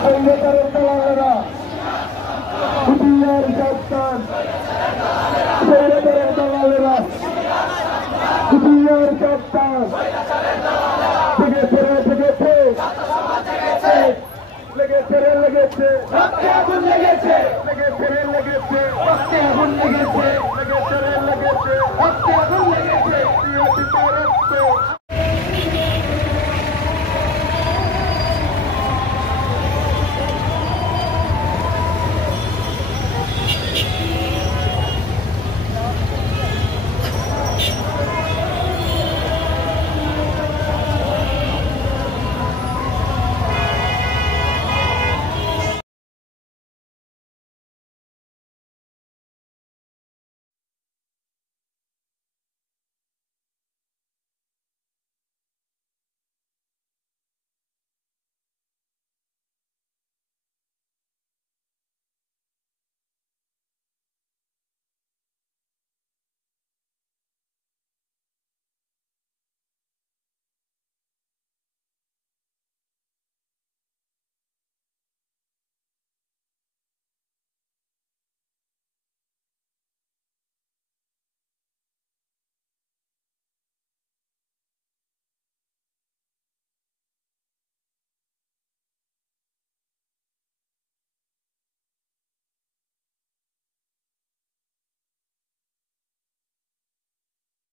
সৈন্যতারের দালালেরা হুদিয়ার কাপ্তান সৈন্যতারের দালালেরা হুদিয়ার কাপ্তান লেগেছে লেগেছে লেগেছে আগুন লেগেছে লেগেছে লেগেছে আগুন লেগেছে লেগেছে লেগেছে আগুন